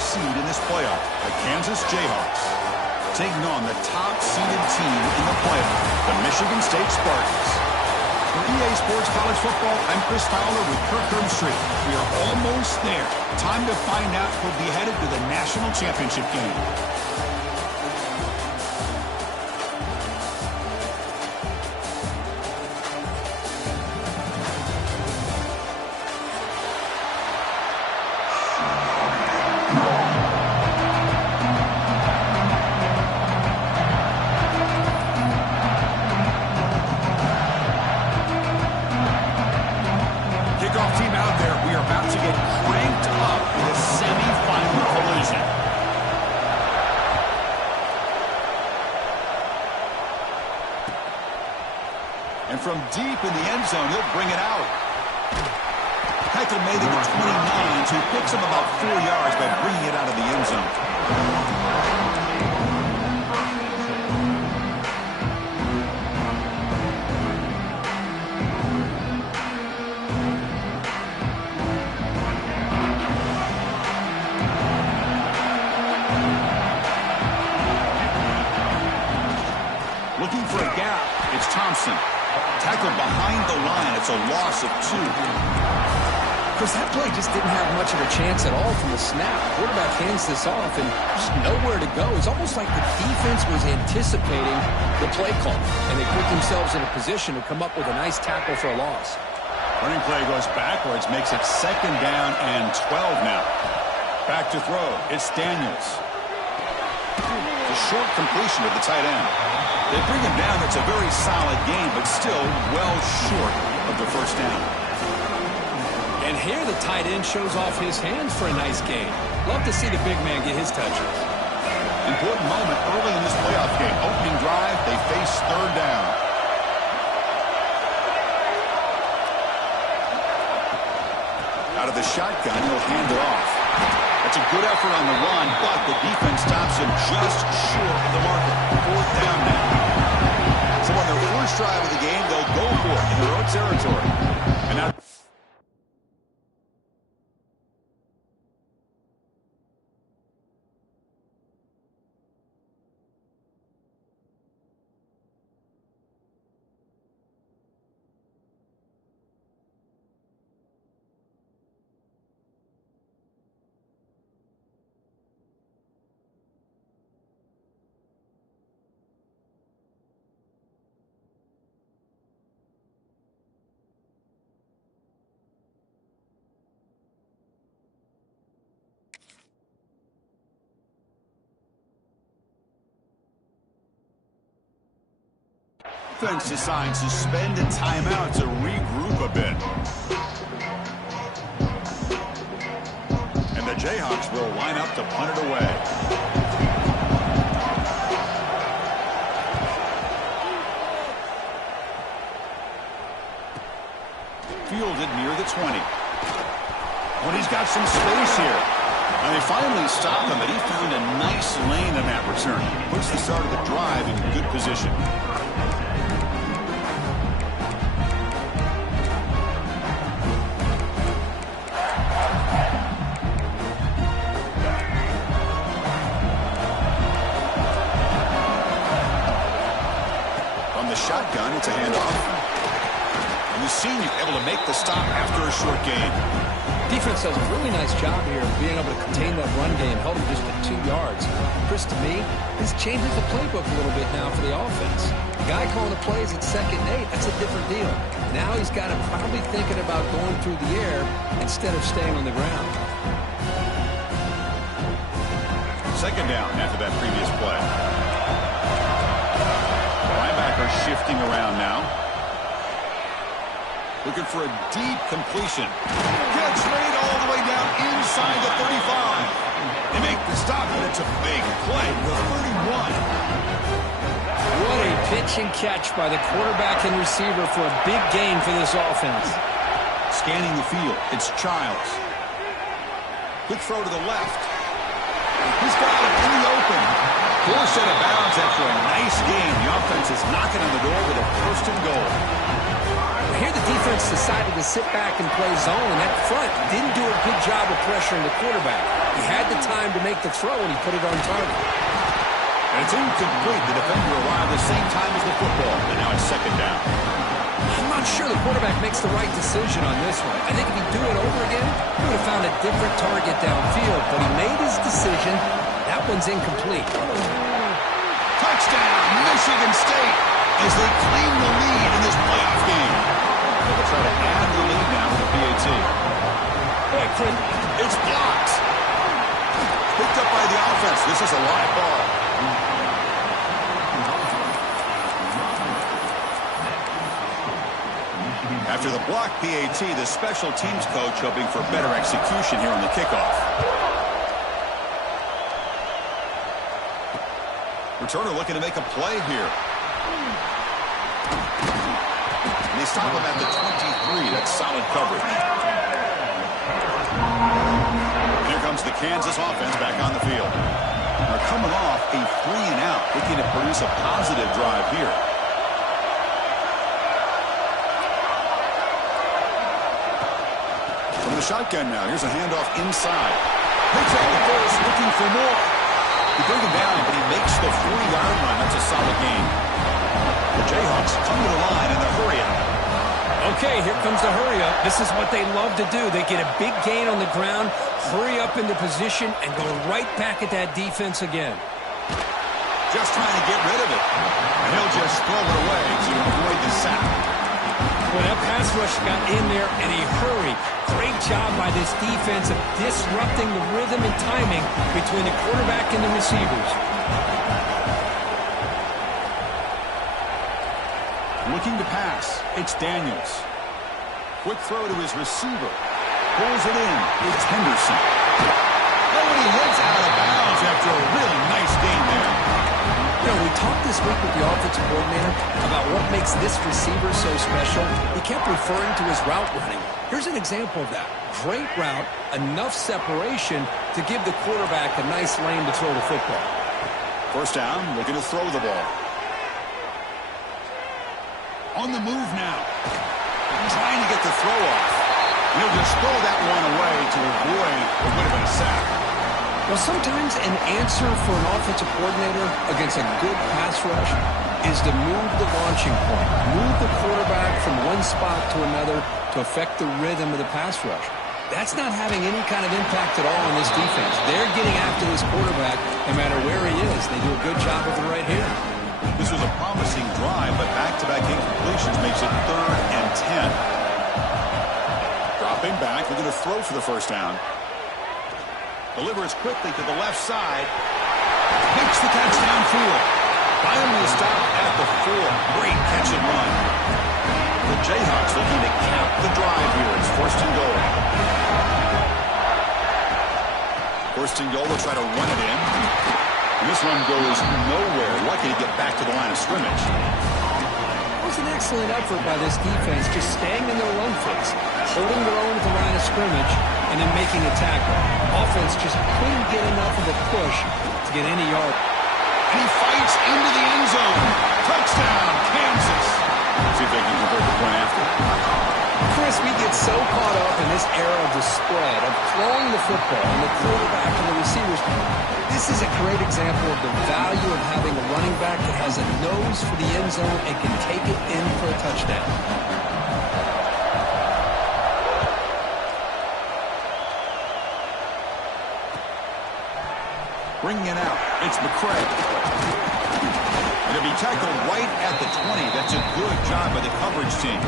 seed in this playoff, the Kansas Jayhawks, taking on the top-seeded team in the playoff, the Michigan State Spartans. For EA Sports College Football, I'm Chris Fowler with Kirk Herbstreit. We are almost there. Time to find out who'll be headed to the national championship game. And from deep in the end zone, he'll bring it out. Heckle made it to 29, so he picks him about 4 yards by bringing it out of the end zone. Looking for a gap, it's Thompson. Tackled behind the line. It's a loss of 2. Chris, that play just didn't have much of a chance at all from the snap. The quarterback hands this off and just nowhere to go. It's almost like the defense was anticipating the play call, and they put themselves in a position to come up with a nice tackle for a loss. Running play goes backwards, makes it 2nd down and 12 now. Back to throw. It's Daniels. A short completion with the tight end. They bring him down. It's a very solid game, but still well short of the first down. And here the tight end shows off his hands for a nice game. Love to see the big man get his touches. Important moment early in this playoff game. Opening drive, they face 3rd down. Out of the shotgun, he'll hand it off. That's a good effort on the run, but the defense stops him just short of the marker. 4th down now. So on their first drive of the game, they'll go for it in their own territory. And now defense decides to spend a timeout to regroup a bit. And the Jayhawks will line up to punt it away. Fielded near the 20. Well, he's got some space here. And they finally stopped him, but he found a nice lane in that return. Puts the start of the drive in good position. Shotgun, it's a handoff. And the senior able to make the stop after a short gain. Defense does a really nice job here of being able to contain that run game, held him just at 2 yards. Chris, to me, this changes the playbook a little bit now for the offense. The guy calling the plays at 2nd and 8, that's a different deal. Now he's got him probably thinking about going through the air instead of staying on the ground. 2nd down after that previous play. Shifting around now. Looking for a deep completion. Gets made all the way down inside the 35. They make the stop, and it's a big play. The 31. What a pitch and catch by the quarterback and receiver for a big gain for this offense. Scanning the field, it's Childs. Quick throw to the left. He's got it in the open. Forced out of bounds after a nice game. The offense is knocking on the door with a 1st and goal. Here the defense decided to sit back and play zone, and that front didn't do a good job of pressuring the quarterback. He had the time to make the throw, and he put it on target. And it's incomplete. The defender arrived the same time as the football, and now it's second down. I'm not sure the quarterback makes the right decision on this one. I think if he'd do it over again, he would have found a different target downfield, but he made his decision. That one's incomplete. Touchdown, Michigan State, as they claim the lead in this playoff game. They'll try to add the lead now with the PAT. It's blocked. Picked up by the offense. This is a live ball. After the block PAT, the special teams coach hoping for better execution here on the kickoff. Returner looking to make a play here. And they stop him at the 23. That's solid coverage. Here comes the Kansas offense back on the field. They're coming off a 3-and-out, looking to produce a positive drive here. From the shotgun now, here's a handoff inside. Picks up the first, looking for more. He brings him down, but he makes the 40-yard run. That's a solid gain. The Jayhawks come to the line in the hurry-up. Okay, here comes the hurry-up. This is what they love to do. They get a big gain on the ground, hurry up into position, and go right back at that defense again. Just trying to get rid of it. And he'll just throw it away to avoid the sack. Well, that pass rush got in there in a hurry. Great job by this defense of disrupting the rhythm and timing between the quarterback and the receivers. Looking to pass. It's Daniels. Quick throw to his receiver. Pulls it in. It's Henderson. Oh, and he heads out of bounds after a really nice gain there. You know, we talked this week with the offensive coordinator about what makes this receiver so special. He kept referring to his route running. Here's an example of that. Great route, enough separation to give the quarterback a nice lane to throw the football. First down, looking to throw the ball. On the move now. Trying to get the throw off. And he'll just throw that one away to avoid what would have been a sack. Well, sometimes an answer for an offensive coordinator against a good pass rush is to move the launching point, move the quarterback from one spot to another to affect the rhythm of the pass rush. That's not having any kind of impact at all on this defense. They're getting after this quarterback no matter where he is. They do a good job with it right here. This was a promising drive, but back-to-back incompletions makes it 3rd and 10. Dropping back, looking to throw for the first down. Delivers quickly to the left side. Makes the catch downfield. Finally a stop at the 4. Great catch and run. The Jayhawks looking to cap the drive here. It's 1st and goal. 1st and goal, they'll try to run it in. And this one goes nowhere. Lucky to get back to the line of scrimmage. It was an excellent effort by this defense, just staying in their run fix, holding their own at the line of scrimmage, and then making a tackle. Offense just couldn't get enough of a push to get any yard. And he fights into the end zone. Touchdown, Kansas. See if they can convert the point after. Chris, we get so caught up in this era of the spread, of throwing the football and the quarterback and the receivers. This is a great example of the value of having a running back that has a nose for the end zone and can take it in for a touchdown. Bringing it out, it's McCray. And to be tackled right at the 20, that's a good job by the coverage team.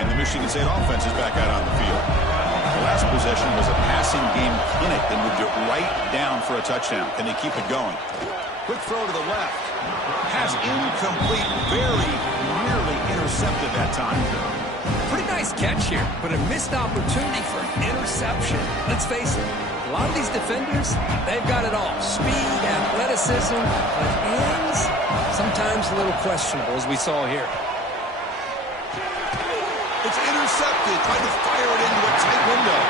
And the Michigan State offense is back out on the field. The last possession was a passing game clinic that moved it right down for a touchdown. Can they keep it going? Quick throw to the left. Pass incomplete, very nearly intercepted that time. Pretty nice catch here, but a missed opportunity for an interception. Let's face it, a lot of these defenders, they've got it all. Speed, athleticism, but hands, sometimes a little questionable, as we saw here. It's intercepted, trying to fire it into a tight window.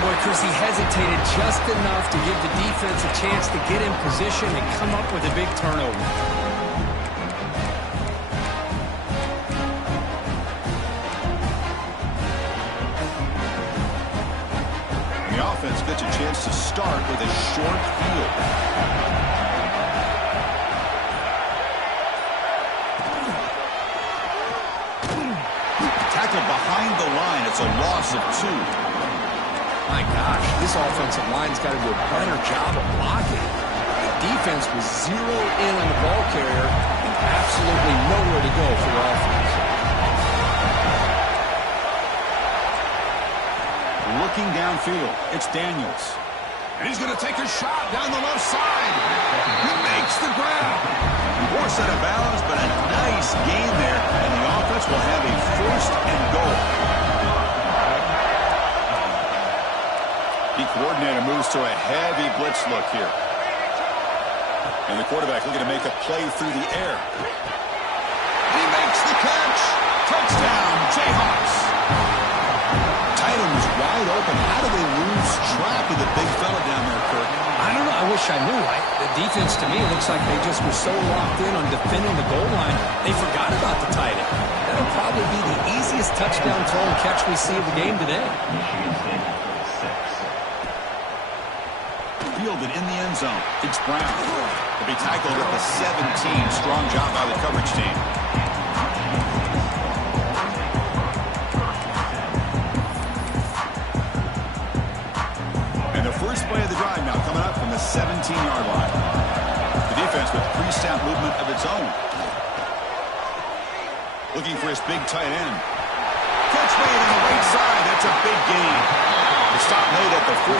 Boy, Chris, he hesitated just enough to give the defense a chance to get in position and come up with a big turnover. The offense gets a chance to start with a short field. Tackled behind the line. It's a loss of 2. My gosh, this offensive line's got to do a better job of blocking. The defense was zeroed in on the ball carrier and absolutely nowhere to go for the offense. Looking downfield, it's Daniels. And he's going to take a shot down the left side. He makes the grab. Forced out of bounds, but a nice gain there. And the offense will have a 1st and goal. The coordinator moves to a heavy blitz look here. And the quarterback looking to make a play through the air. He makes the catch. Touchdown, Jayhawks. Tight end was wide open. How do they lose track of the big fella down there, Kirk? I don't know. I wish I knew. The defense, to me, looks like they just were so locked in on defending the goal line, they forgot about the tight end. That'll probably be the easiest touchdown throw and catch we see of the game today. Fielded in the end zone. It's Brown. He'll be tackled at the 17. Strong job by the coverage team. And the first play of the drive now coming up from the 17-yard line. The defense with pre-snap movement of its own. Looking for his big tight end. Catch made on the right side. That's a big gain. The stop made at the 45,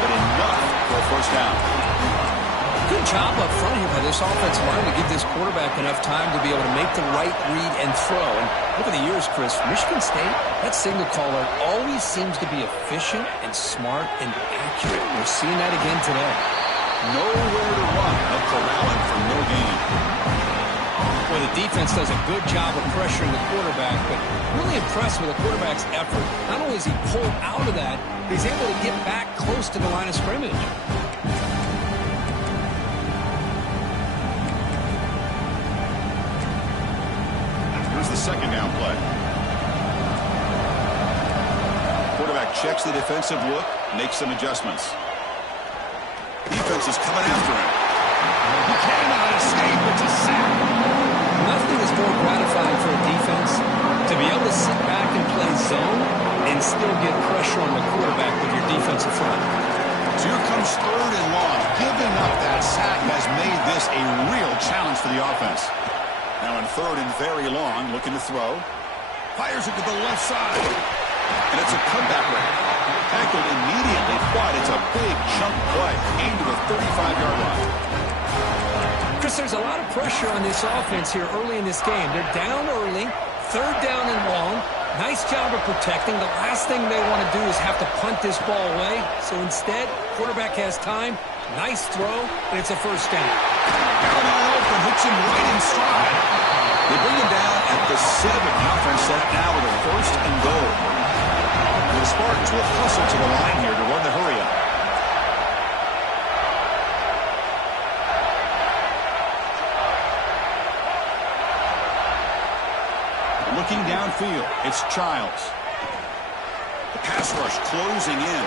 but enough for a 1st down. Good job up front here by this offensive line to give this quarterback enough time to be able to make the right read and throw. And over the years, Chris, Michigan State, that signal caller always seems to be efficient and smart and accurate. We're seeing that again today. Nowhere to run. They'll corral him for no gain. Well, the defense does a good job of pressuring the quarterback, but really impressed with the quarterback's effort. Not only is he pulled out of that, but he's able to get back close to the line of scrimmage. Here's the 2nd down play. Quarterback checks the defensive look, makes some adjustments. Defense is coming after him. He cannot escape. It's a sack. Nothing is more gratifying for a defense to be able to sit back and play zone and still get pressure on the quarterback with your defensive front. So here comes 3rd and long. Giving up that sack has made this a real challenge for the offense. Now in 3rd and very long, looking to throw. Fires it to the left side. And it's a comeback run. Tackled immediately, but it's a big chunk play. Aimed to the 35-yard line. Chris, there's a lot of pressure on this offense here early in this game. They're down early, 3rd down and long. Nice job of protecting. The last thing they want to do is have to punt this ball away. So instead, quarterback has time. Nice throw, and it's a 1st down. Out on open, hits him right in stride. They bring him down at the 7. The offense set now with a 1st and goal. And the Spartans will hustle to the line here to run the hurry up. Looking downfield, it's Childs. The pass rush closing in.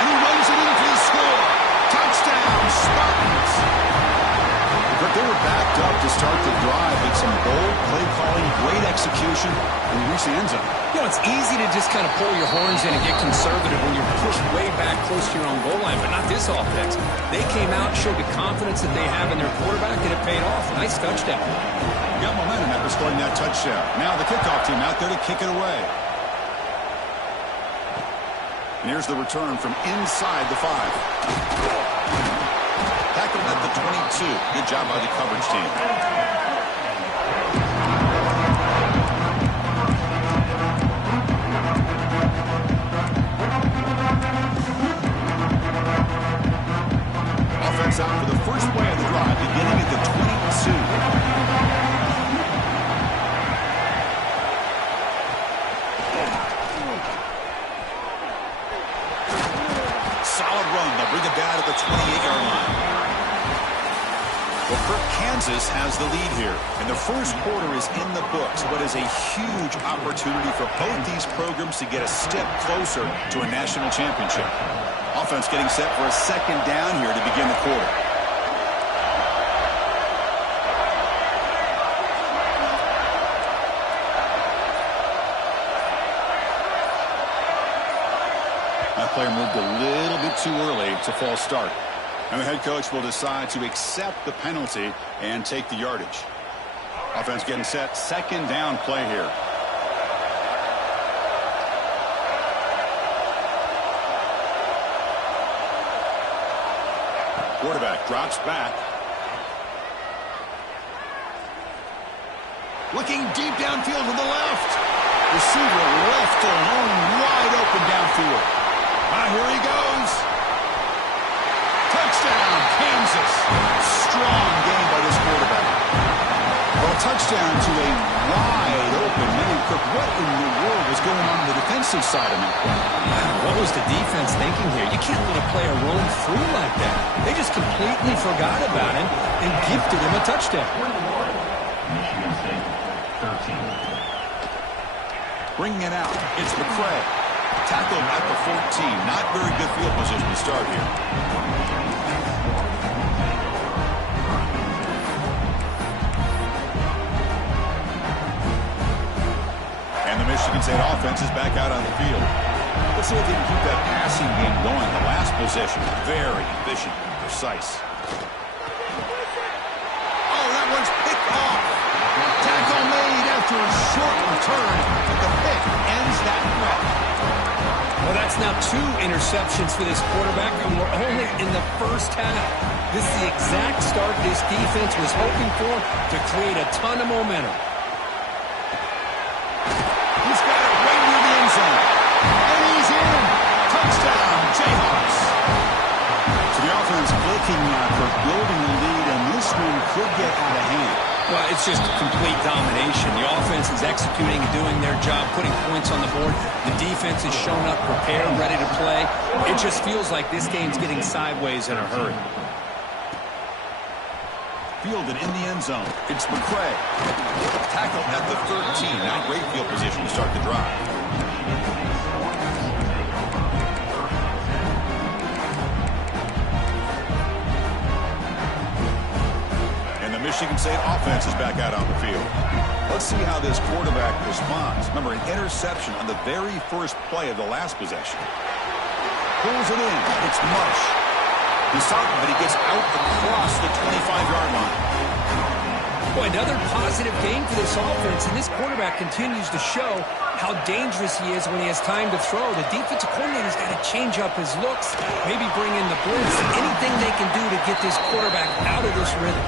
And he runs it in for the score. Touchdown, Spartans. But they were backed up to start the drive with some bold play calling, great execution, and reach the end zone. You know, it's easy to just kind of pull your horns in and get conservative when you're pushed way back close to your own goal line, but not this offense. They came out, showed the confidence that they have in their quarterback, and it paid off. Nice touchdown. Got momentum after scoring that touchdown. Now the kickoff team out there to kick it away. And here's the return from inside the 5. Tackled at the 22. Good job by the coverage team. Offense out for the first play of the drive, beginning at the 22. Kansas has the lead here. And the first quarter is in the books, but is a huge opportunity for both these programs to get a step closer to a national championship. Offense getting set for a second down here to begin the quarter. That player moved a little bit too early. It's a false start. And the head coach will decide to accept the penalty and take the yardage. Offense getting set. Second down play here. Quarterback drops back. Looking deep downfield to the left. Receiver left alone, wide open downfield. Here he goes. Touchdown, Kansas. Strong game by this quarterback. Well, a touchdown to a wide open man. Cook, what in the world was going on the defensive side of that play? What was the defense thinking here? You can't let a player roam through like that. They just completely forgot about him and gifted him a touchdown. Michigan State, 13. Bringing it out. It's McCray. Tackled at the 14. Not very good field position to start here. And the Michigan State offense is back out on the field. Let's see if they can keep that passing game going. The last possession, very efficient and precise. Oh, that one's picked off. Tackle made after a short return, but the pick ends that threat. Well, that's now 2 interceptions for this quarterback, and we're only in the first half. This is the exact start this defense was hoping for to create a ton of momentum. He's got it right near the end zone. And he's in. Touchdown, Jayhawks. So the offense clicking now for building the lead, and this one could get out of hand. Well, it's just complete domination. The offense is executing and doing their job, putting points on the board. The defense has shown up, prepared, ready to play. It just feels like this game's getting sideways in a hurry. Fielded in the end zone. It's McCray. Tackled at the 13. Not great field position to start the drive. Michigan State offense is back out on the field. Let's see how this quarterback responds. Remember, an interception on the very first play of the last possession. Pulls it in. It's Marsh. He's stopped, but he gets out across the 25-yard line. Boy, another positive game for this offense, and this quarterback continues to show how dangerous he is when he has time to throw. The defensive coordinator's got to change up his looks, maybe bring in the blitz, anything they can do to get this quarterback out of this rhythm.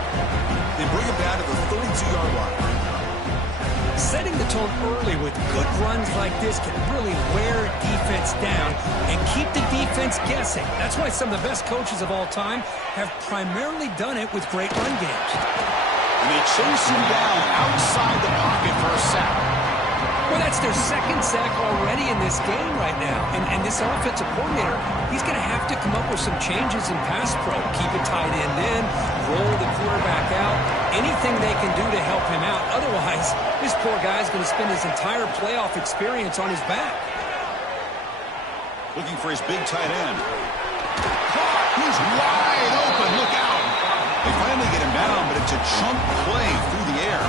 They bring him down to the 32-yard line. Setting the tone early with good runs like this can really wear a defense down and keep the defense guessing. That's why some of the best coaches of all time have primarily done it with great run games. And they chase him down outside the pocket for a sack. Well, that's their second sack already in this game right now. And this offensive coordinator, he's going to have to come up with some changes in pass pro. Keep a tight end in, roll the quarterback out, anything they can do to help him out. Otherwise, this poor guy's going to spend his entire playoff experience on his back. Looking for his big tight end. He's wide open. Look out. They finally get him down, but it's a chunk play through the air.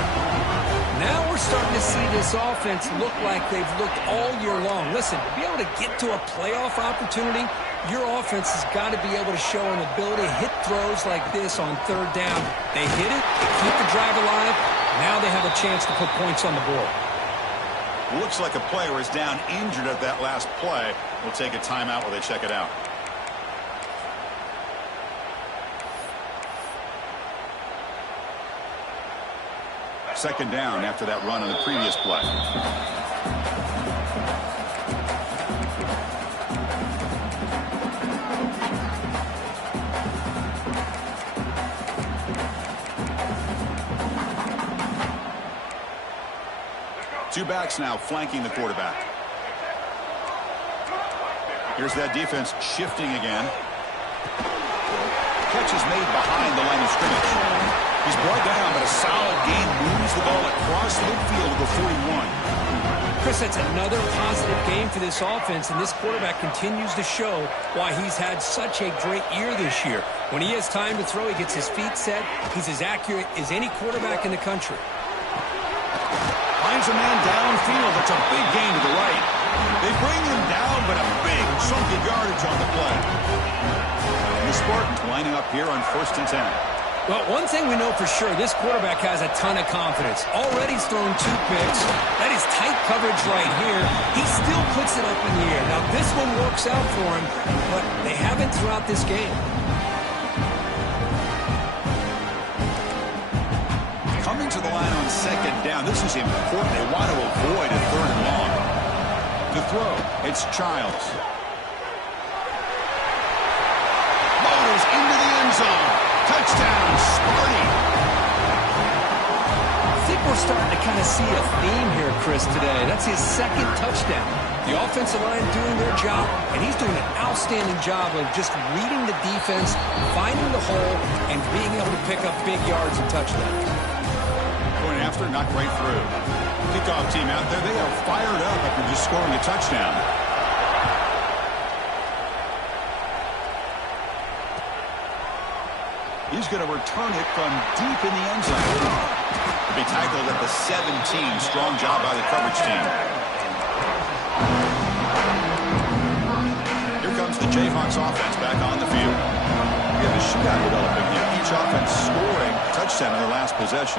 Now we're starting to see this offense look like they've looked all year long. Listen, to be able to get to a playoff opportunity, your offense has got to be able to show an ability to hit throws like this on third down. They hit it, they keep the drive alive. Now they have a chance to put points on the board. Looks like a player is down injured at that last play. We'll take a timeout while they check it out. Second down after that run on the previous play. Two backs now flanking the quarterback. Here's that defense shifting again. Catch is made behind the line of scrimmage. He's brought down, but a solid gain moves the ball across midfield to the 41. Chris, that's another positive game for this offense, and this quarterback continues to show why he's had such a great year this year. When he has time to throw, he gets his feet set. He's as accurate as any quarterback in the country. Finds a man downfield. That's a big gain to the right. They bring him down, but a big chunk of yardage on the play. And the Spartans lining up here on 1st and 10. Well, one thing we know for sure, this quarterback has a ton of confidence. Already he's thrown 2 picks. That is tight coverage right here. He still puts it up in the air. Now, this one works out for him, but they haven't throughout this game. Coming to the line on 2nd down. This is important. They want to avoid a 3rd and long. To throw, it's Childs. Motors into the end zone. Touchdown, Sparty. I think we're starting to kind of see a theme here, Chris, today. That's his 2nd touchdown. The offensive line doing their job, and he's doing an outstanding job of just reading the defense, finding the hole, and being able to pick up big yards and touchdowns. Going after, knocked right through. Kickoff team out there, they are fired up after just scoring a touchdown. He's going to return it from deep in the end zone. To be tackled at the 17. Strong job by the coverage team. Here comes the Jayhawks offense back on the field. We have a shootout developing here. Each offense scoring a touchdown in their last possession.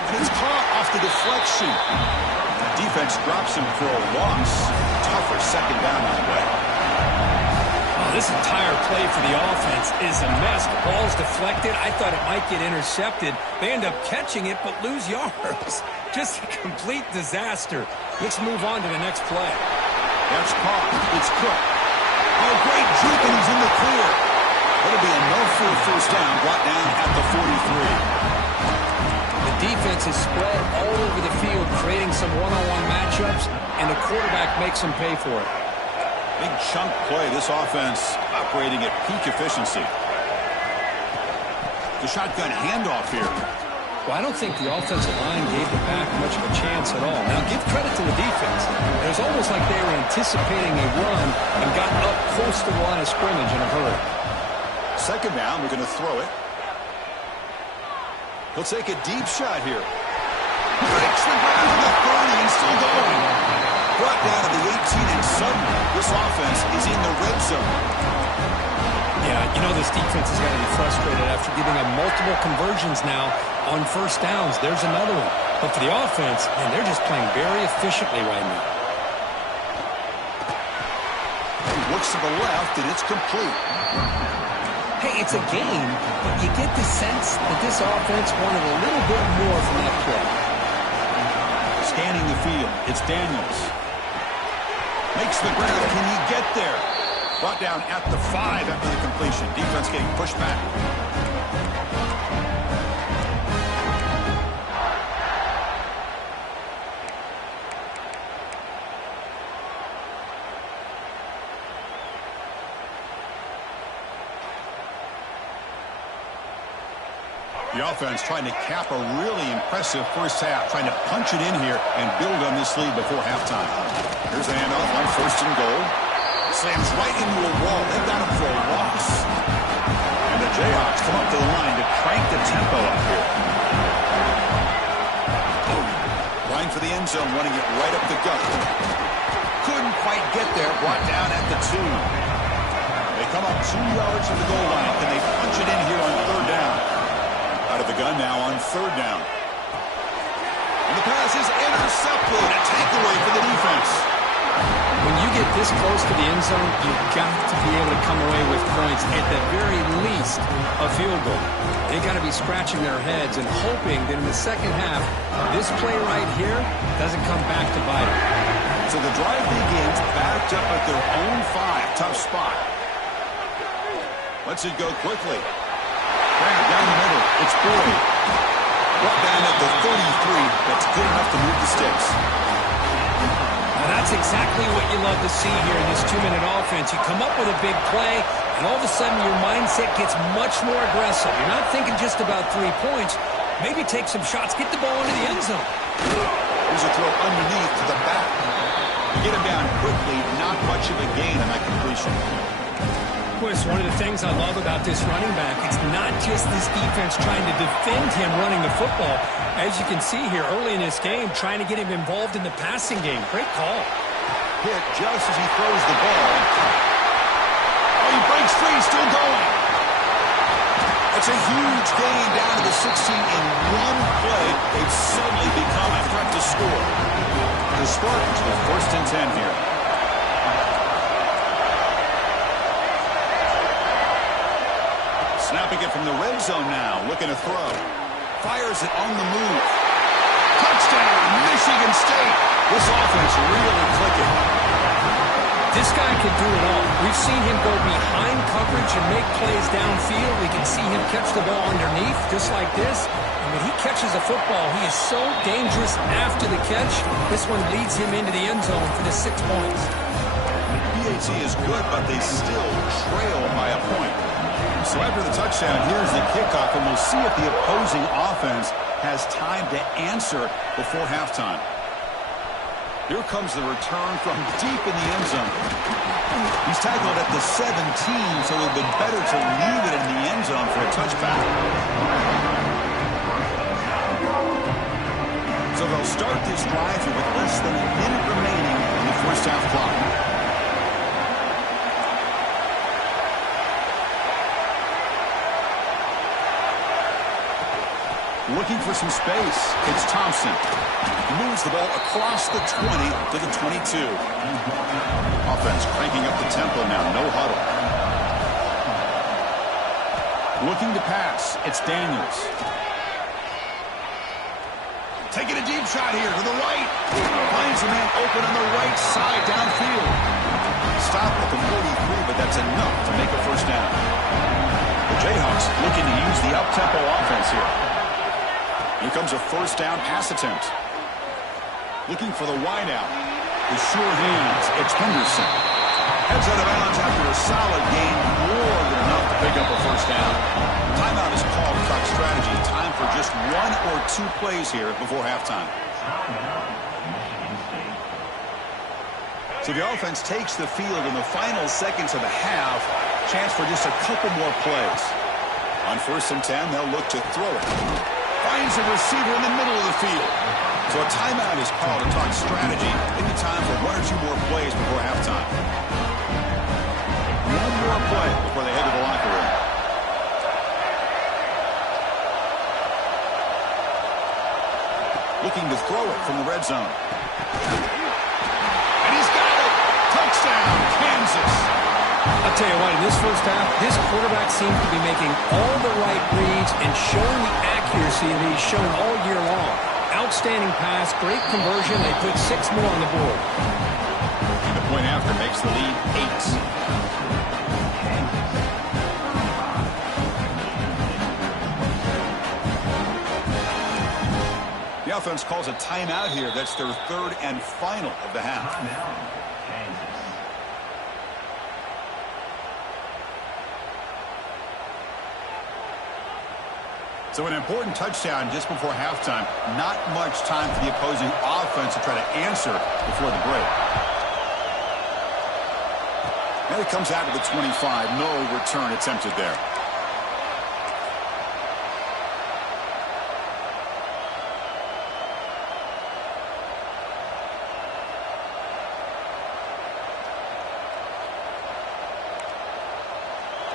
And it's caught off the deflection. Defense drops him for a loss. Tougher 2nd down on the way. This entire play for the offense is a mess. The ball's deflected. I thought it might get intercepted. They end up catching it, but lose yards. Just a complete disaster. Let's move on to the next play. That's caught. It's Cook. Oh, great juke, and he's in the clear. It'll be enough for a 1st down, brought down at the 43. The defense is spread all over the field, creating some one-on-one matchups, and the quarterback makes them pay for it. Big chunk play. This offense operating at peak efficiency. The shotgun handoff here. Well, I don't think the offensive line gave the back much of a chance at all. Now, give credit to the defense. It was almost like they were anticipating a run and got up close to the line of scrimmage in a hurry. 2nd down, we're going to throw it. He'll take a deep shot here. Breaks the ground to the 30 and still going. Brought down to the 18, and suddenly this offense is in the red zone. Yeah, you know this defense has got to be frustrated after giving up multiple conversions now on 1st downs. There's another one. But for the offense, man, they're just playing very efficiently right now. He looks to the left, and it's complete. Hey, it's a game, but you get the sense that this offense wanted a little bit more from that play. Scanning the field, it's Daniels. Makes the grab. Can he get there? Brought down at the 5 after the completion. Defense getting pushed back. The offense trying to cap a really impressive 1st half, trying to punch it in here and build on this lead before halftime. Here's the handoff on 1st and goal. Slams right into a wall. They've got him for a loss. And the Jayhawks come up to the line to crank the tempo up here. Line for the end zone, running it right up the gut. Couldn't quite get there. Brought down at the 2. They come up 2 yards from the goal line. Can they punch it in here on 3rd down? Out of the gun now on 3rd down. And the pass is intercepted. A takeaway for the defense. When you get this close to the end zone, you've got to be able to come away with points, at the very least a field goal. They've got to be scratching their heads and hoping that in the 2nd half, this play right here doesn't come back to bite them. So the drive begins backed up at their own 5. Tough spot. Lets it go quickly. Down the middle, it's Boyd. Brought down at the 33. That's good enough to move the sticks. That's exactly what you love to see here in this 2-minute offense. You come up with a big play, and all of a sudden your mindset gets much more aggressive. You're not thinking just about 3 points. Maybe take some shots, get the ball into the end zone. Here's a throw underneath to the back. Get him down quickly, not much of a gain on that completion. Boy, it's one of the things I love about this running back. It's not just this defense trying to defend him running the football. As you can see here early in this game, trying to get him involved in the passing game. Great call. Hit just as he throws the ball. Oh, he breaks free, still going. That's a huge gain down to the 16 in one play. They've suddenly become a threat to score. The Spartans with 1st and 10 here. Snapping it from the red zone now, looking to throw. Fires it on the move. Touchdown, Michigan State. This offense really clicking. This guy can do it all. We've seen him go behind coverage and make plays downfield. We can see him catch the ball underneath, just like this. And when he catches a football, he is so dangerous after the catch. This one leads him into the end zone for the 6 points. PAT is good, but they still trail by a point. So after the touchdown, here's the kickoff, and we'll see if the opposing offense has time to answer before halftime. Here comes the return from deep in the end zone. He's tackled at the 17, so it would have been better to leave it in the end zone for a touchback. So they'll start this drive here with less than a minute remaining on the first half clock. Looking for some space. It's Thompson. Moves the ball across the 20 to the 22. Offense cranking up the tempo now. No huddle. Looking to pass. It's Daniels. Taking a deep shot here to the right. Finds a man open on the right side downfield. Stop at the 43, but that's enough to make a first down. The Jayhawks looking to use the up-tempo offense here. Here comes a first down pass attempt. Looking for the wideout. With sure hands, it's Henderson. Heads out of bounds after a solid gain, more than enough to pick up a first down. Timeout is called to talk strategy. Time for just 1 or 2 plays here before halftime. So the offense takes the field in the final seconds of the half. Chance for just a couple more plays. On 1st and 10, they'll look to throw it. Finds a receiver in the middle of the field. So a timeout is called to talk strategy. Maybe time for 1 or 2 more plays before halftime. 1 more play before they head to the locker room. Looking to throw it from the red zone. And he's got it! Touchdown, Kansas! I'll tell you what, in this first half, this quarterback seems to be making all the right reads and showing the accuracy that he's shown all year long. Outstanding pass, great conversion. They put 6 more on the board. And the point after makes the lead 8. The offense calls a timeout here. That's their 3rd and final of the half. So an important touchdown just before halftime. Not much time for the opposing offense to try to answer before the break. And it comes out to the 25. No return attempted there.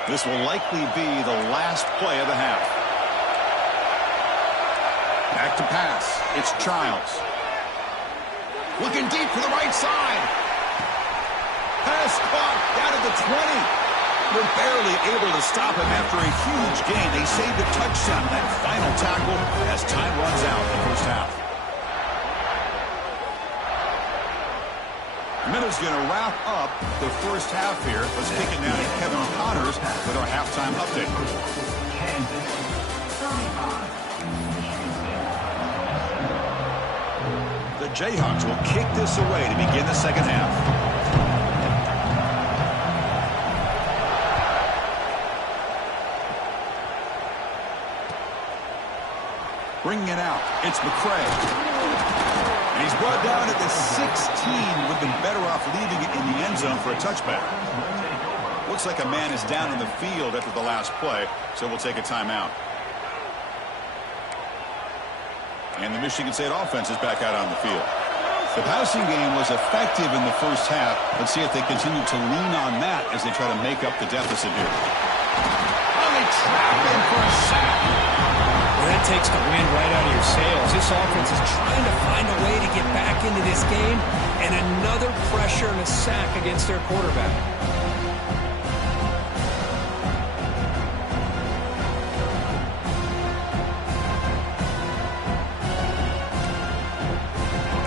This will likely be the last play of the half. Back to pass. It's Childs. Looking deep to the right side. Pass caught down at the 20. They're barely able to stop him after a huge gain. They saved a touchdown in that final tackle as time runs out in the first half. And that is going to wrap up the first half here. Let's kick it now to Kevin Connors with our halftime update. The the Jayhawks will kick this away to begin the second half. Bringing it out, it's McCray. And he's brought down at the 16. Would have been better off leaving it in the end zone for a touchback. Looks like a man is down in the field after the last play, so we'll take a timeout. And the Michigan State offense is back out on the field. The passing game was effective in the first half. Let's see if they continue to lean on that as they try to make up the deficit here. Oh, they trap him for a sack. Well, that takes the wind right out of your sails. This offense is trying to find a way to get back into this game, and another pressure and a sack against their quarterback.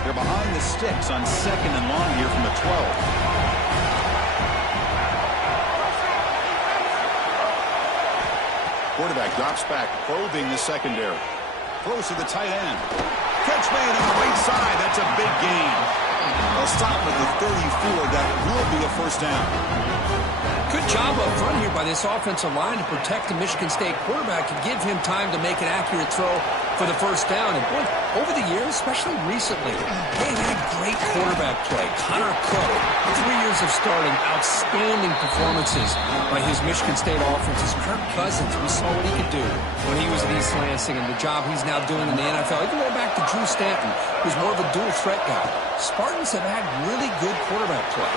They're behind the sticks on 2nd and long here from the 12. Quarterback drops back, probing the secondary. Throws to the tight end. Catch made on the right side. That's a big gain. They'll stop at the 34. That will be a first down. Good job up front here by this offensive line to protect the Michigan State quarterback and give him time to make an accurate throw for the first down. And boy, over the years, especially recently, they've had great quarterback play. Connor Cook, 3 years of starting, outstanding performances by his Michigan State offenses. Kirk Cousins, we saw what he could do when he was at East Lansing and the job he's now doing in the NFL. Even going back to Drew Stanton, who's more of a dual threat guy. Spartans have had really good quarterback play.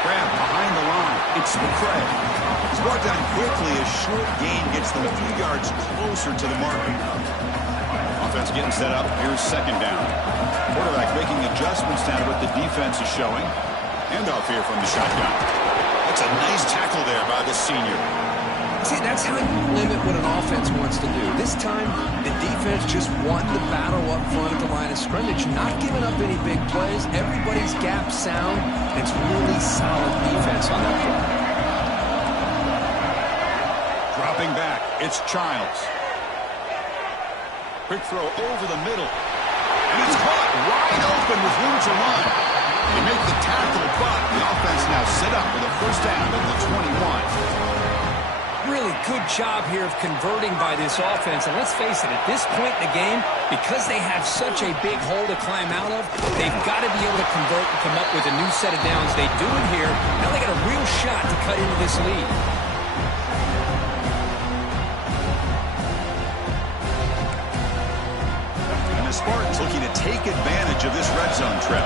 Grab behind the line. It's McCray. He's brought down quickly. A short gain gets them a few yards closer to the mark. Offense getting set up. Here's second down. Quarterback making adjustments down to what the defense is showing. Handoff here from the shotgun. That's a nice tackle there by the senior. See, that's how you limit what an offense wants to do. This time, the defense just wanting to battle up front at the line of scrimmage, not giving up any big plays. Everybody's gap sound. It's really solid defense on that play. Dropping back, it's Childs. Quick throw over the middle. And it's caught wide open with room to run. They make the tackle, but the offense now set up with a first down at the 21. Really good job here of converting by this offense. And let's face it, at this point in the game, because they have such a big hole to climb out of, they've got to be able to convert and come up with a new set of downs. They do it here. Now they got a real shot to cut into this lead. And the Spartans looking to take advantage of this red zone trip.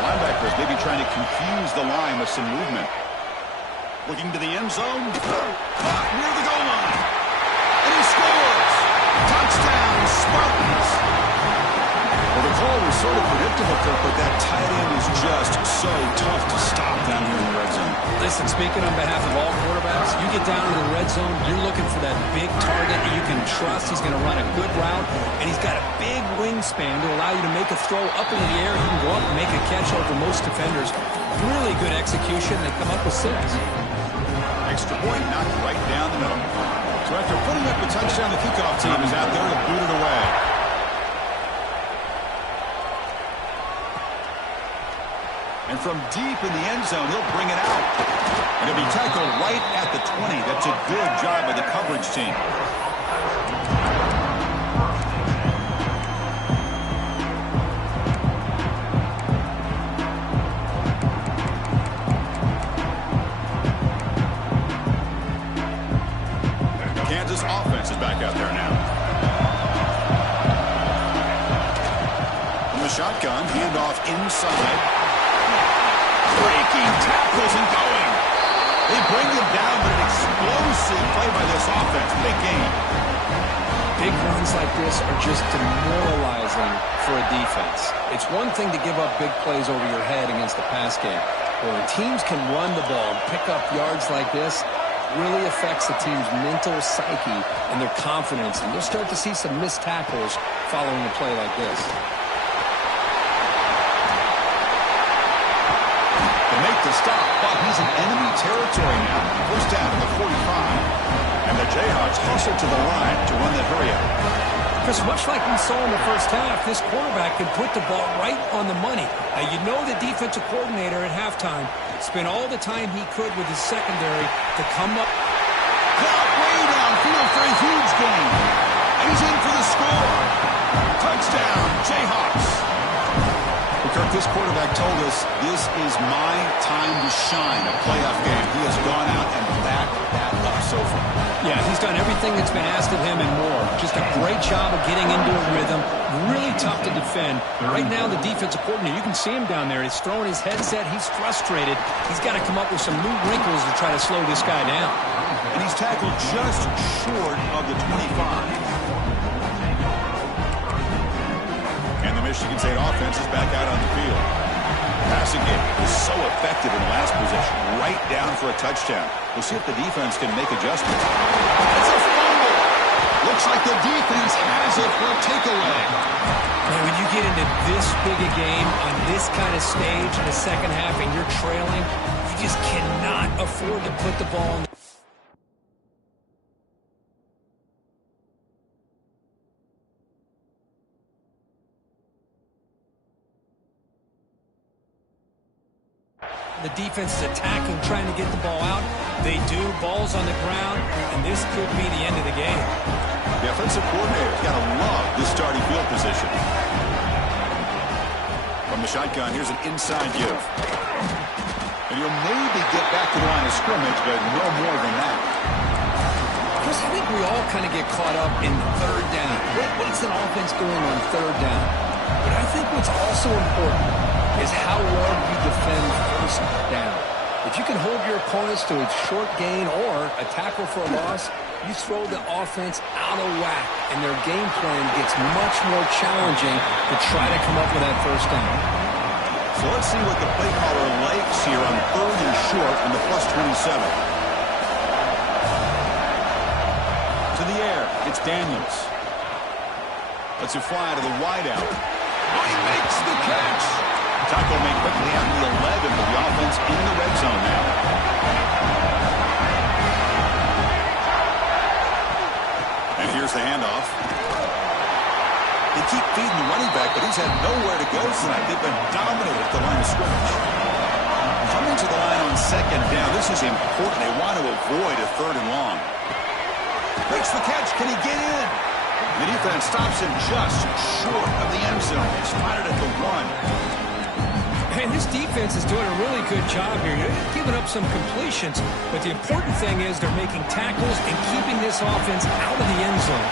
Linebackers maybe trying to confuse the line with some movement. Looking to the end zone. Caught near the goal line. And he scores. Touchdown, Spartans. Well, the call was sort of predictable, Kirk, but that tight end was just so tough to stop down here in the red zone. Listen, speaking on behalf of all quarterbacks, you get down to the red zone, you're looking for that big target that you can trust. He's going to run a good route, and he's got a big wingspan to allow you to make a throw up into the air. He can go up and make a catch over most defenders. Really good execution. They come up with 6. Extra point knocked right down the middle. So after putting up the touchdown, the kickoff team is out there to boot it away. And from deep in the end zone, he'll bring it out. And he'll be tackled right at the 20. That's a good job by the coverage team. Offense is back out there now. From the shotgun, handoff inside. Breaking tackles and going. They bring him down, but an explosive play by this offense. Big game. Big runs like this are just demoralizing for a defense. It's one thing to give up big plays over your head against the pass game. But when teams can run the ball and pick up yards like this, really affects the team's mental psyche and their confidence. And you'll start to see some missed tackles following a play like this. They make the stop, but he's in enemy territory now. First down to the 45. And the Jayhawks hustle to the line to run that hurry up. Chris, much like we saw in the first half, this quarterback can put the ball right on the money. Now, you know the defensive coordinator at halftime spent all the time he could with his secondary to come up. Caught way downfield for a huge gain. And he's in for the score. Touchdown, Jayhawks. Well, Kirk, this quarterback told us this is my time to shine, a playoff game. He has gone out and backed that up so far. Yeah, he's done everything that's been asked of him and more. Just a great job of getting into a rhythm. Really tough to defend. Right now, the defensive coordinator, you can see him down there. He's throwing his headset. He's frustrated. He's got to come up with some new wrinkles to try to slow this guy down. And he's tackled just short of the 25. And the Michigan State offense is back out on the field. Passing game was so effective in the last possession. Right down for a touchdown. We'll see if the defense can make adjustments. It's a fumble. Looks like the defense has it for a takeaway. Man, when you get into this big a game on this kind of stage in the second half and you're trailing, you just cannot afford to put the ball in. The defense is attacking, trying to get the ball out. They do. Ball's on the ground, and this could be the end of the game. The offensive coordinator's got to love this starting field position. From the shotgun, here's an inside give. And you'll maybe get back to the line of scrimmage, but no more than that. Chris, I think we all kind of get caught up in third down. What's an offense doing on third down? But I think what's also important is how well you defend first down. If you can hold your opponents to a short gain or a tackle for a loss, you throw the offense out of whack, and their game plan gets much more challenging to try to come up with that first down. So let's see what the play caller likes here on third and short in the plus 27. To the air, it's Daniels. Lets it fly to the wideout. Oh, he makes the catch. Tackle made quickly on the 11 with the offense in the red zone now. And here's the handoff. They keep feeding the running back, but he's had nowhere to go tonight. They've been dominated at the line of scrimmage. Coming to the line on second down, this is important. They want to avoid a third and long. Makes the catch. Can he get in? The defense stops him just short of the end zone. Spotted at the 1. And this defense is doing a really good job here. They're giving up some completions, but the important thing is they're making tackles and keeping this offense out of the end zone.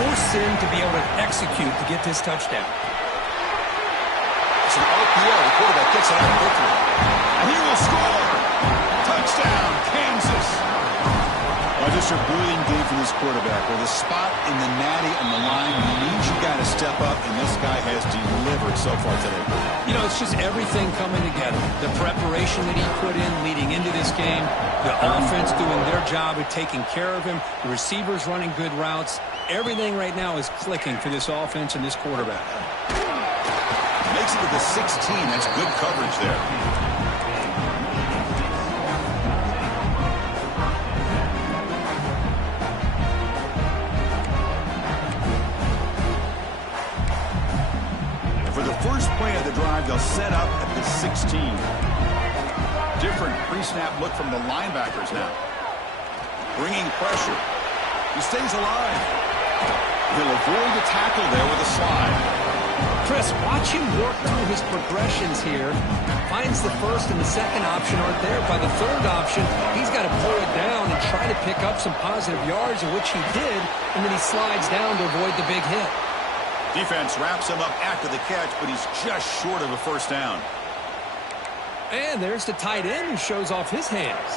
Force them to be able to execute to get this touchdown. It's an RPO. The quarterback gets it out quickly. And he will score. Touchdown, Kansas. Well, just a brilliant game from this quarterback. With a spot in the natty on the line, means you got to step up, and this guy has delivered so far today. You know, it's just everything coming together. The preparation that he put in leading into this game, the offense doing their job of taking care of him, the receivers running good routes. Everything right now is clicking for this offense and this quarterback. Makes it to the 16. That's good coverage there. First play of the drive, they'll set up at the 16. Different pre-snap look from the linebackers now. Bringing pressure. He stays alive. He'll avoid the tackle there with a slide. Chris, watch him work through his progressions here. Finds the first and the second option aren't there. By the third option, he's got to pull it down and try to pick up some positive yards, which he did, and then he slides down to avoid the big hit. Defense wraps him up after the catch, but he's just short of a first down. And there's the tight end who shows off his hands.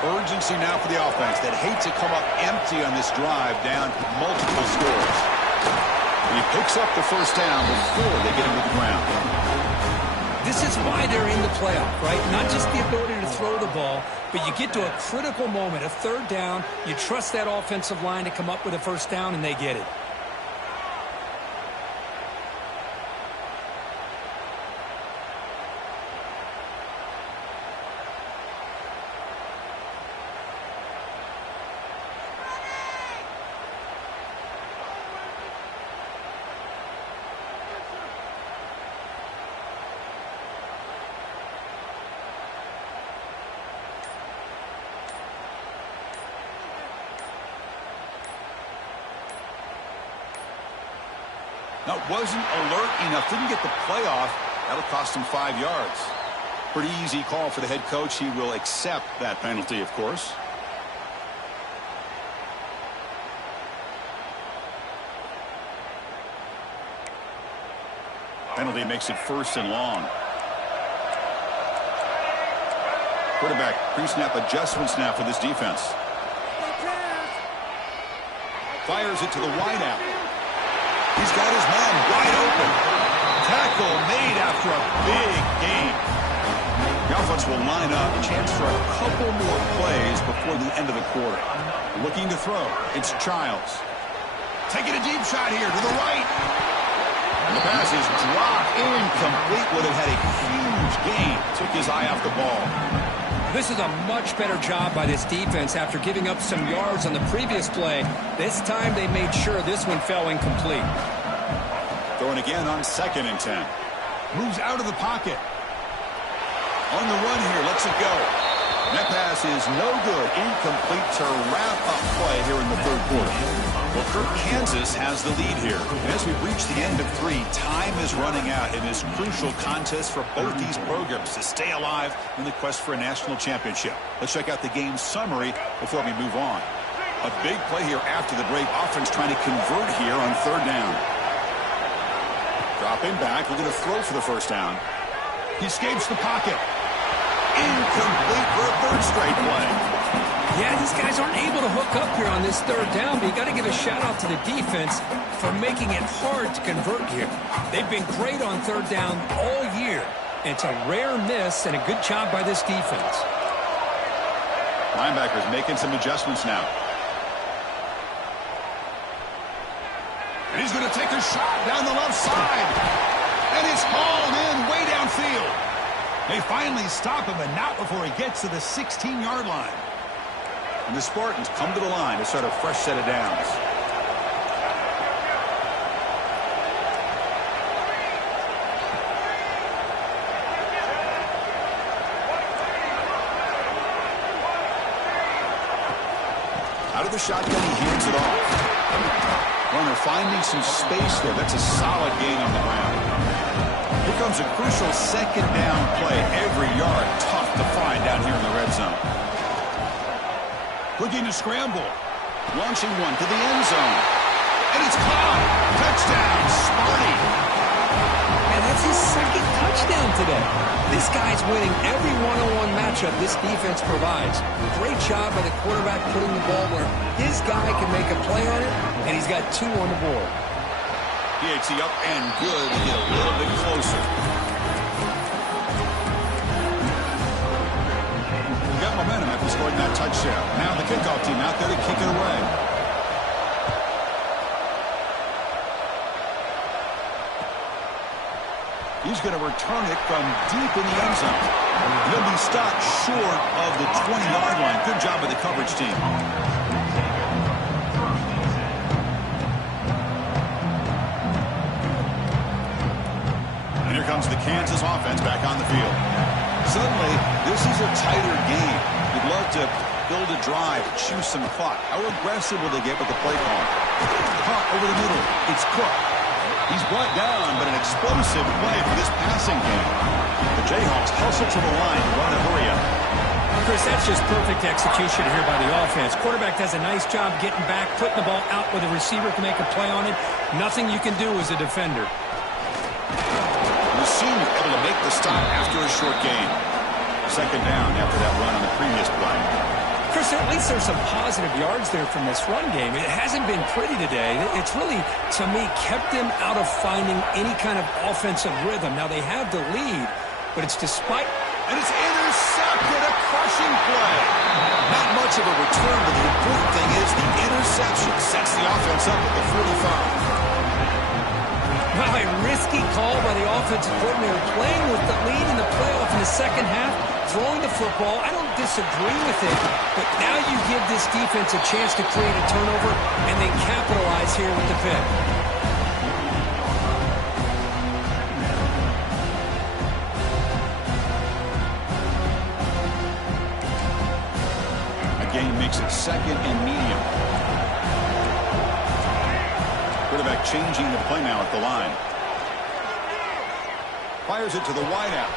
Urgency now for the offense that hates to come up empty on this drive down multiple scores. He picks up the first down before they get him to the ground. This is why they're in the playoff, right? Not just the ability to throw the ball, but you get to a critical moment, a third down, you trust that offensive line to come up with a first down, and they get it. Now, wasn't alert enough, didn't get the play off. That'll cost him 5 yards. Pretty easy call for the head coach. He will accept that penalty, of course. Penalty makes it 1st and long. Quarterback pre-snap adjustments now for this defense. Fires it to the wideout. He's got his man wide open. Tackle made after a big gain. The offense will line up. Chance for a couple more plays before the end of the quarter. Looking to throw. It's Childs. Taking a deep shot here to the right. And the pass is dropped incomplete. Would have had a huge gain. Took his eye off the ball. This is a much better job by this defense after giving up some yards on the previous play. This time they made sure this one fell incomplete. Throwing again on 2nd and 10. Moves out of the pocket. On the run here, lets it go. That pass is no good. Incomplete to wrap up play here in the 3rd quarter. Well, Kirk, Kansas has the lead here. And as we reach the end of 3, time is running out in this crucial contest for both these programs to stay alive in the quest for a national championship. Let's check out the game summary before we move on. A big play here after the break. Offense trying to convert here on 3rd down. Dropping back, looking to throw for the 1st down. He escapes the pocket. Incomplete for a 3rd straight play. Yeah, these guys aren't able to hook up here on this 3rd down, but you got to give a shout-out to the defense for making it hard to convert here. They've been great on 3rd down all year. It's a rare miss and a good job by this defense. Linebackers making some adjustments now. And he's going to take a shot down the left side. And it's hauled in way downfield. They finally stop him, and not before he gets to the 16-yard line. And the Spartans come to the line to start a fresh set of downs. Out of the shotgun, he hands it off. Runner finding some space there. That's a solid gain on the ground. Here comes a crucial 2nd down play. Every yard tough to find down here in the red zone. Looking to scramble. Launching one to the end zone. And it's caught. Touchdown, Sparty. And that's his 2nd touchdown today. This guy's winning every one-on-one matchup this defense provides. Great job by the quarterback putting the ball where his guy can make a play on it, and he's got 2 on the board. PHC up and good to get a little bit closer. Got momentum after scoring that touchdown. Now the kickoff team out there to kick it away. He's going to return it from deep in the end zone. He'll be stopped short of the 20-yard line. Good job by the coverage team. And here comes the Kansas offense back on the field. Suddenly, this is a tighter game. You'd love to build a drive, choose some clock. How aggressive will they get with the play call? Caught over the middle. It's Cook. He's brought down, but an explosive play for this passing game. The Jayhawks hustle to the line, run a hurry up. Chris, that's just perfect execution here by the offense. Quarterback does a nice job getting back, putting the ball out where the receiver can make a play on it. Nothing you can do as a defender. The senior able to make the stop after a short gain. 2nd down after that run on the previous play. Chris, at least there's some positive yards there from this run game. It hasn't been pretty today. It's really, to me, kept them out of finding any kind of offensive rhythm. Now, they have the lead, but it's despite... And it's intercepted, a crushing play. Not much of a return, but the important thing is the interception sets the offense up at the 45. Wow, a risky call by the offensive coordinator, playing with the lead in the playoff in the 2nd half, throwing the football. I don't disagree with it, but now you give this defense a chance to create a turnover and then capitalize here with the pick. Again, makes it 2nd and medium. quarterback changing the play now at the line. Fires it to the wideout.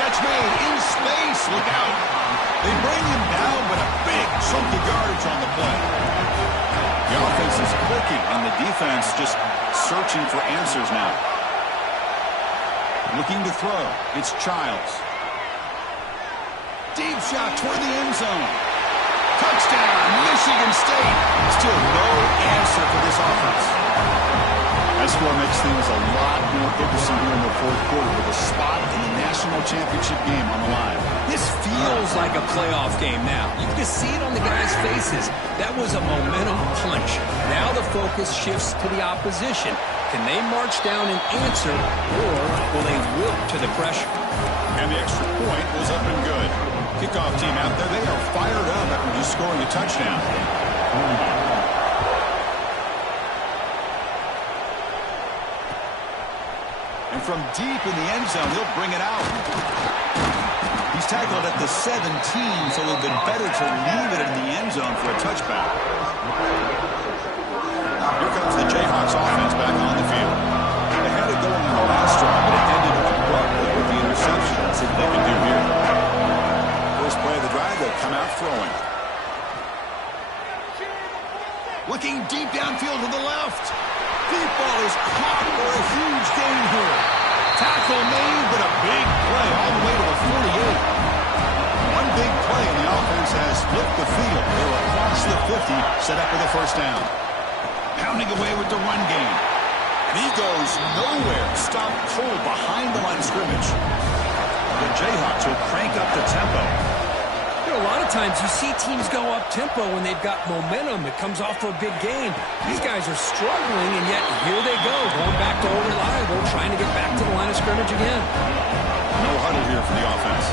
Catch made in space. Look out. They bring him down, but a big chunk of yardage on the play. The offense is clicking, and the defense just searching for answers now. Looking to throw. It's Childs. Deep shot toward the end zone. Touchdown, Michigan State. Still no answer for this offense. That score makes things a lot more interesting here in the fourth quarter with a spot in the national championship game on the line. This feels like a playoff game now. You can see it on the guys' faces. That was a momentum punch. Now the focus shifts to the opposition. Can they march down and answer, or will they wilt to the pressure? And the extra point was up and good. Kickoff team out there, they are fired up after just scoring a touchdown. And from deep in the end zone, he'll bring it out. He's tackled at the 17, so it would have been better to leave it in the end zone for a touchback. Here comes the Jayhawks offense back on the field. They had it going on the last drive, but it ended abruptly with the interception. Let's see what they can do here. First play of the drive, they'll come out throwing. Looking deep downfield to the left. Deep ball is caught for a huge gain here. Tackle made, but a big play all the way to the 48. One big play, and the offense has flipped the field. They're across the 50, set up for the first down. Pounding away with the run game. And he goes nowhere. Stopped cold behind the line of scrimmage. The Jayhawks will crank up the tempo. You know, a lot of times you see teams go up-tempo when they've got momentum. It comes off for a big gain. These guys are struggling, and yet here they go, going back to old reliable, trying to get back to the line of scrimmage again. No huddle here for the offense.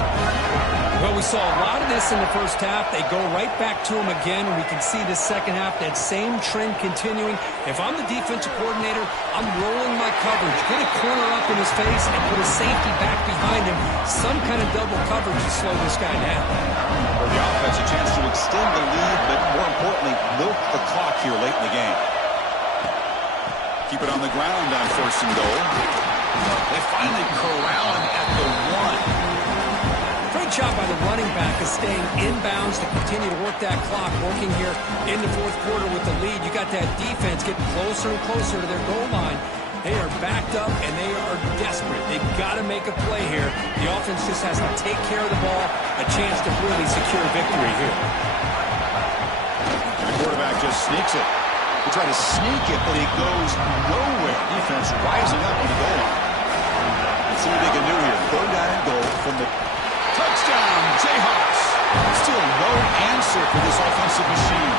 Well, we saw a lot of this in the first half. They go right back to him again, and we can see the second half, that same trend continuing. If I'm the defensive coordinator, I'm rolling my coverage. Get a corner up in his face and put a safety back behind him. Some kind of double coverage to slow this guy down. For the offense, a chance to extend the lead, but more importantly, milk the clock here late in the game. Keep it on the ground on first and goal. They finally corral him at the 1. Great job by the running back of staying inbounds to continue to work that clock, working here in the fourth quarter with the lead. You got that defense getting closer and closer to their goal line. They are backed up, and they are desperate. They've got to make a play here. The offense just has to take care of the ball, a chance to really secure victory here. And the quarterback just sneaks it. He tried to sneak it, but it goes nowhere. Defense rising up on the goal line. Let's see what they can do here. Third down and goal from the touchdown, Jayhawks. Still no answer for this offensive machine.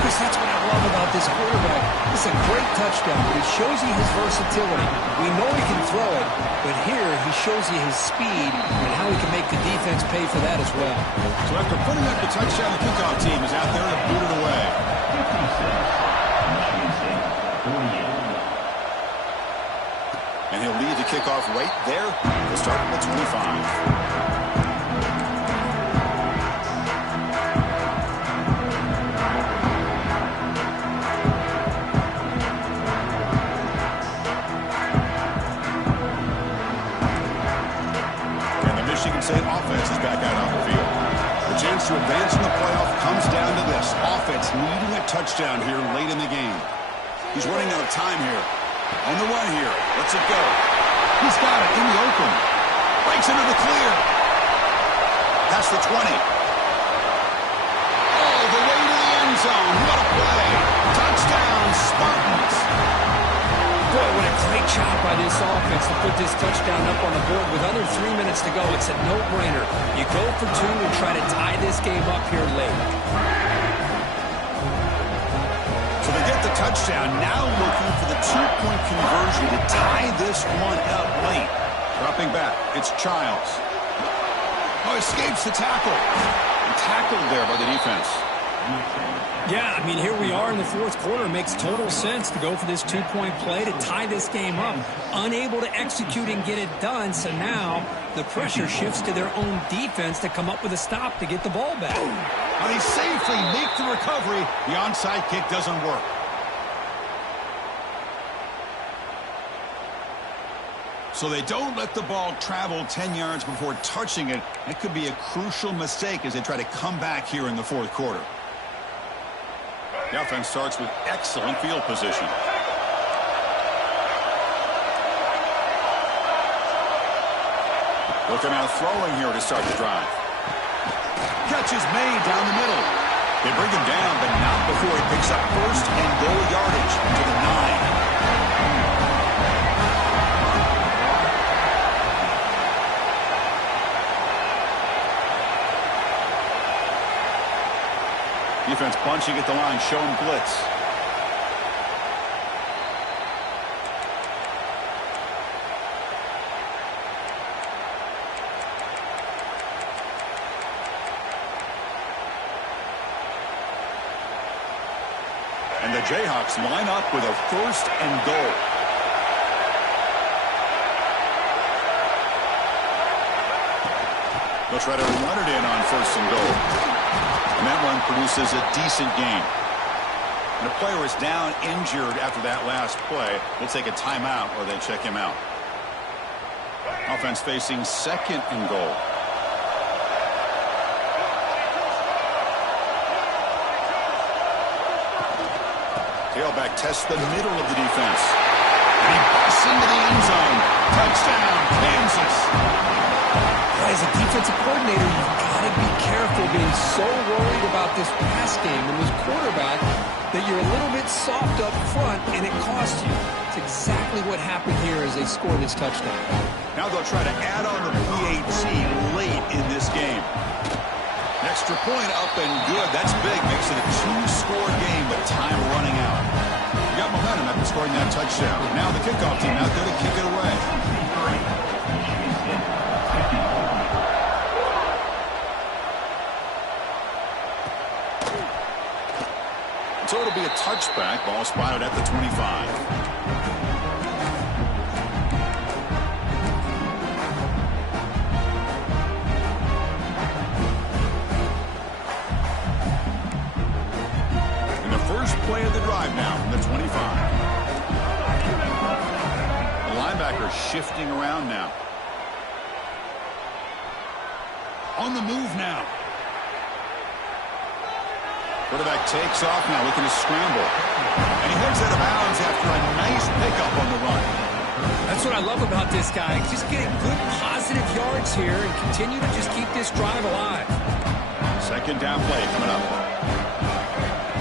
Chris, that's what I love about this quarterback. It's a great touchdown, but it shows you his versatility. We know he can throw it, but here he shows you his speed and how he can make the defense pay for that as well. So after putting up the touchdown, the kickoff team is out there to boot it away. And he'll lead the kickoff right there. He'll start at the 25. Michigan State offense is back out on the field. The chance to advance in the playoff comes down to this. Offense needing a touchdown here late in the game. He's running out of time here. On the run here. Lets it go. He's got it in the open. Breaks into the clear. Past the 20. All the way to the end zone. What a play. Touchdown, Spartans. Boy, what a great job by this offense to put this touchdown up on the board. With under 3 minutes to go, it's a no-brainer. You go for 2 and try to tie this game up here late. So they get the touchdown, now looking for the 2-point conversion to tie this one up late. Dropping back, it's Childs. Oh, escapes the tackle. And tackled there by the defense. Yeah, I mean, here we are in the fourth quarter. It makes total sense to go for this 2-point play to tie this game up. Unable to execute and get it done, so now the pressure shifts to their own defense to come up with a stop to get the ball back. But he safely makes the recovery. The onside kick doesn't work. So they don't let the ball travel 10 yards before touching it. It could be a crucial mistake as they try to come back here in the fourth quarter. The offense starts with excellent field position. Looking out throwing here to start the drive. Catch is made down the middle. They bring him down, but not before he picks up first and goal yardage to the 9. Defense bunching at the line, showing blitz. And the Jayhawks line up with a first and goal. They'll try to run it in on first and goal. And that run produces a decent gain. And a player is down injured after that last play. We'll take a timeout or they check him out. Offense facing second and goal. Tailback tests the middle of the defense. And he busts into the end zone. Touchdown, Kansas. As a defensive coordinator, you've got to be careful being so worried about this pass game and this quarterback that you're a little bit soft up front and it costs you. It's exactly what happened here as they scored this touchdown. Now they'll try to add on the PAT late in this game. An extra point up and good. That's big. Makes it a two-score game, but time running out. You got momentum after scoring that touchdown. Now the kickoff team out there to kick it away. So it'll be a touchback. Ball spotted at the 25. And the first play of the drive now from the 25. The linebacker shifting around now. On the move now. Quarterback takes off now, looking to scramble. And he heads out of bounds after a nice pickup on the run. That's what I love about this guy. Just getting good positive yards here and continue to just keep this drive alive. Second down play coming up.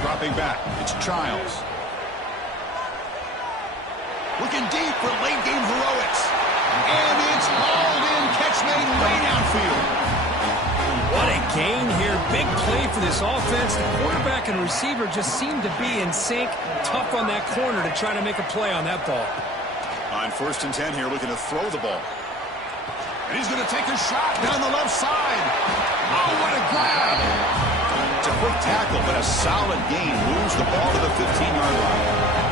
Dropping back, it's Childs. Looking deep for late game heroics. And it's hauled in, catch made way downfield. What a gain here. Big play for this offense. The quarterback and receiver just seem to be in sync. Tough on that corner to try to make a play on that ball. On first and 10 here, looking to throw the ball. And he's going to take a shot down the left side. Oh, what a grab. It's a quick tackle, but a solid gain. Moves the ball to the 15-yard line.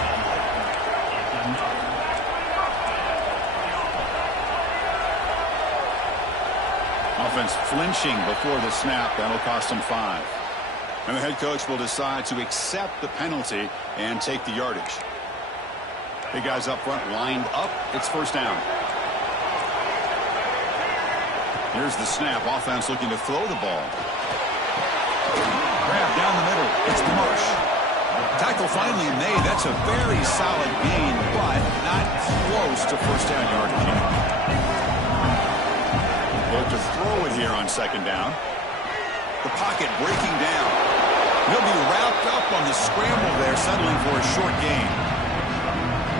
Offense flinching before the snap. That'll cost them 5. And the head coach will decide to accept the penalty and take the yardage. Big guys up front lined up. It's first down. Here's the snap. Offense looking to throw the ball. Grab down the middle. It's Marsh. Tackle finally made. That's a very solid gain, but not close to first down yardage. Look to throw it here on second down. The pocket breaking down. He'll be wrapped up on the scramble there, settling for a short gain.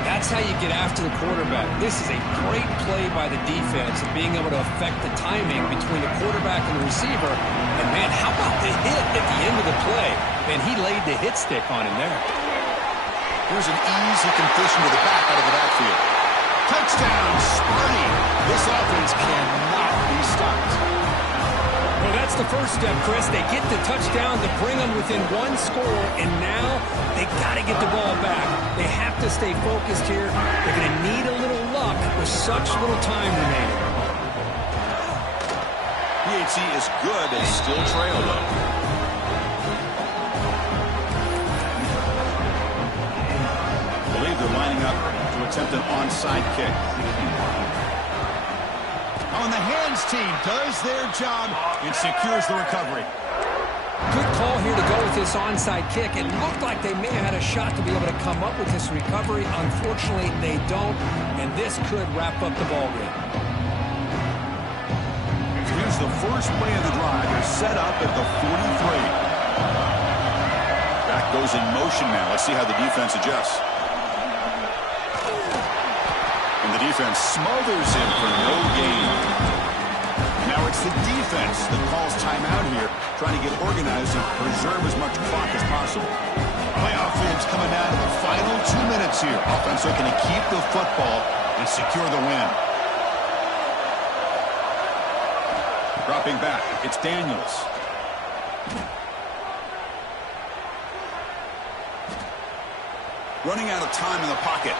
That's how you get after the quarterback. This is a great play by the defense and being able to affect the timing between the quarterback and the receiver. And, man, how about the hit at the end of the play? Man, he laid the hit stick on him there. Here's an easy completion to the back out of the backfield. Touchdown, Sparty. This offense cannot be stopped. Well, that's the first step, Chris. They get the touchdown to bring them within one score, and now they got to get the ball back. They have to stay focused here. They're going to need a little luck with such little time remaining. PAT is good. They still trail, though. I believe they're lining up to attempt an onside kick. On the hands team does their job and secures the recovery. Good call here to go with this onside kick. It looked like they may have had a shot to be able to come up with this recovery. Unfortunately, they don't, and this could wrap up the ball game. Here's the first play of the drive. They're set up at the 43. Back goes in motion now. Let's see how the defense adjusts. And the defense smothers him for no gain. Now it's the defense that calls timeout here, trying to get organized and preserve as much clock as possible. Playoff fans coming down to the final 2 minutes here. Offense looking to keep the football and secure the win. Dropping back, it's Daniels. Running out of time in the pocket.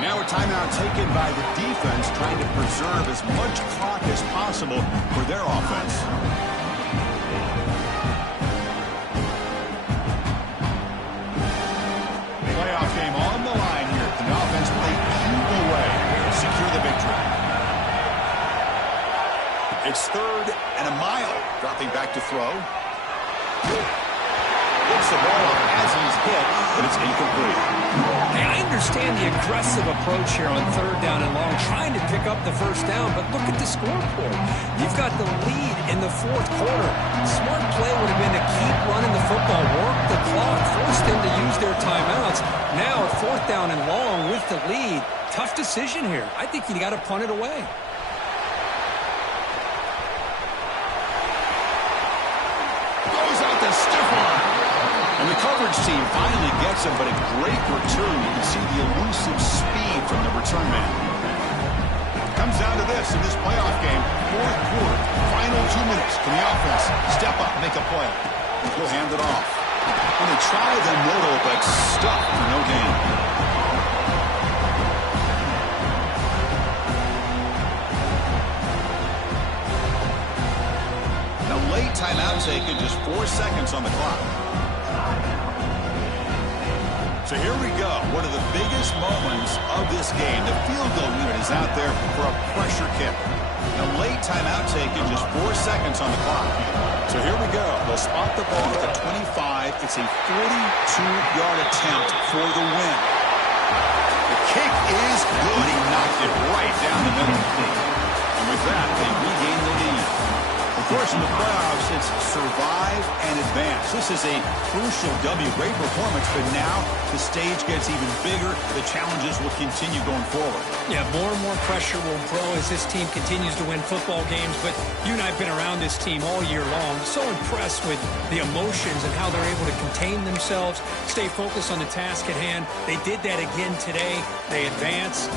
Now a timeout taken by the defense, trying to preserve as much clock as possible for their offense. Playoff game on the line here. The offense played either way to secure the victory. It's 3rd and a mile. Dropping back to throw. Gets the ball up as he's hit, but it's incomplete. Hey, I understand the aggressive approach here on 3rd down and long, trying to pick up the first down, but look at the scoreboard. You've got the lead in the 4th quarter. Smart play would have been to keep running the football, work the clock, force them to use their timeouts. Now, 4th down and long with the lead. Tough decision here. I think you got to punt it away. Goes out the stiff arm. And the coverage team finally gets him, but a great return. You can see the elusive speed from the return man. Comes down to this in this playoff game. 4th quarter, final 2 minutes. Can the offense step up, make a play? He'll hand it off. And they try the middle, but stuck for no gain. A late timeout taken, just 4 seconds on the clock. So here we go. One of the biggest moments of this game. The field goal unit is out there for a pressure kick. A late timeout taken, just 4 seconds on the clock. So here we go. They'll spot the ball at the 25. It's a 42-yard attempt for the win. The kick is good. He knocked it right down the middle. And with that, they regain the lead. Of course, in the playoffs, it's survive and advance. This is a crucial W. Great performance, but now the stage gets even bigger. The challenges will continue going forward. Yeah, more and more pressure will grow as this team continues to win football games. But you and I have been around this team all year long. So impressed with the emotions and how they're able to contain themselves, stay focused on the task at hand. They did that again today. They advance.